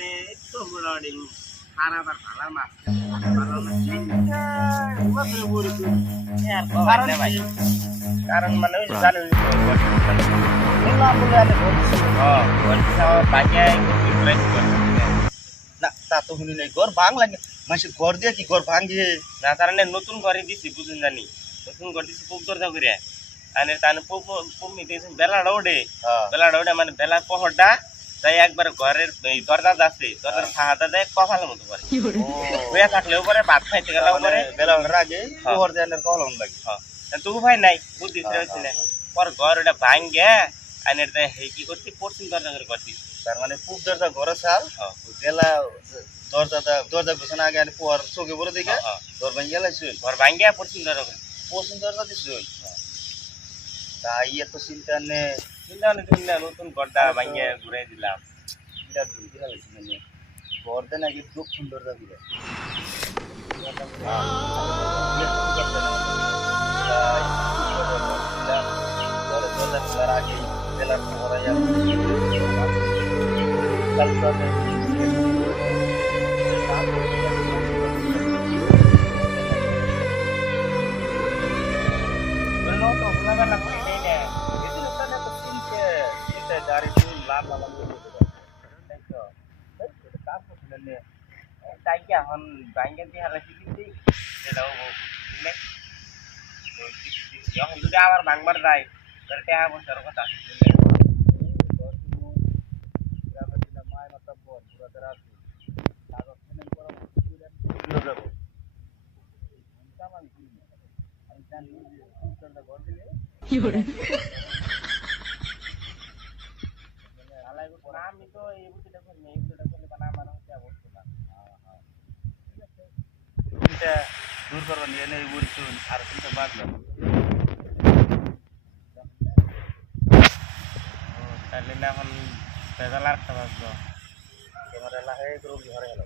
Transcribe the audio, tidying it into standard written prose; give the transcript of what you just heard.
মানে একটু মোটামুটি খারাপ আর ভালো মাছ ভালো মাছ কারণ মানে ওই জানেন না তা তো শুনি নাই ঘর ভাঙ লাগে মানুষের ঘর দিয়ে কি ঘর ভাঙিয়ে না তার নতুন ঘরে দিছি বুঝুন জানি নতুন ঘর দিছি পুক দরজা করে আনে তানে পুক পুক নিতে বেলাটা ওঠে মানে বেলার পহরটা তাই একবার ঘরের দরজা আছে দরজার ফাঁকাটা দেয় কপালের মতো করে হইয়া থাকলেও পরে ভাত খাইতে গেলেও পরে বেলার আগে পহর দেয় কলম লাগে তবু ভাই নাই বুদ্ধি হয়েছিল পর ঘর ওটা ভাঙ্গে আনে কি করছি পশ্চিম দরজা করে করছি তার মানে পূব দরজা ঘরে চাল বেলা দরজা ঘোষণা আগে আনে পোয়ার চোখে পরে দেখে ঘর ভাঙ্গে গেলাইছি ঘর ভাঙ্গে পশ্চিম দরজা দিছি তা ইয়ে তো চিন্তা নতুন ঘরটা ভাঙ্গে ঘুরে দিলাম বিরাট ভুল দিয়ে গেলাইছি মানে ঘর দেন আগে দক্ষিণ দরজা দিলে আগে বেলার এখন ব্যাংকে দিয়ে হারাইছি কিন্তু সেটাও যখন যদি আবার ভাঙবার যায় তাহলে টাকা পয়সার কথা আমি তো এই বুদ্ধিটা করি এই বুদ্ধিটা করলে মানে আমার হচ্ছে অবস্থা না দূর করবো নিয়ে নেই বুঝছুন আর চিন্তা বাড়লো তাহলে না এখন বেজাল আর একটা বাজলো ক্যামেরা লাগাই ঘরে গেল